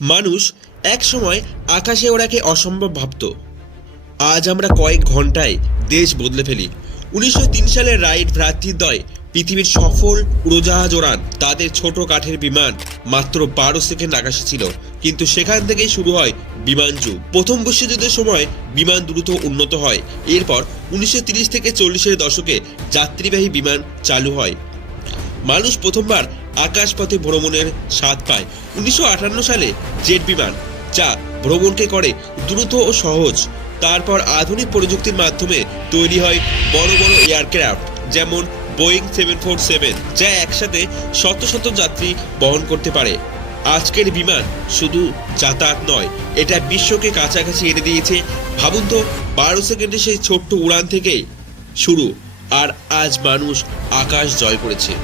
মানুষ একসময় আকাশে ওড়াকে অসম্ভব ভাবত। আজ আমরা কয়েক ঘন্টায় দেশ বদলে ফেলি। 1903 সালে রাইট ভ্রাতৃদ্বয় পৃথিবীর সফল উড়োজাহাজ ওড়ান। তাদের ছোট কাঠের বিমান মাত্র 12 সেকেন্ড আকাশে ছিল, কিন্তু সেখান থেকেই শুরু হয় বিমান যুগ। প্রথম বিশ্বযুদ্ধের সময় বিমান দ্রুত উন্নত হয়। এরপর 1930 থেকে 40-এর দশকে যাত্রীবাহী বিমান চালু হয়। মানুষ প্রথমবার আকাশপথে ভ্রমণের স্বাদ পায় 1958 সালে জেট বিমান, যা ভ্রমণকে করে দ্রুত ও সহজ। তারপর আধুনিক প্রযুক্তির মাধ্যমে তৈরি হয় বড় বড় এয়ারক্রাফট, যেমন বোয়িং 747, যা একসাথে শত শত যাত্রী বহন করতে পারে। আজকের বিমান শুধু যাতায়াত নয়, এটা বিশ্বকে কাছাকাছি এনে দিয়েছে। ভাবুন তো, 12 সেকেন্ডে সেই ছোট্ট উড়ান থেকে শুরু, আর আজ মানুষ আকাশ জয় করেছে।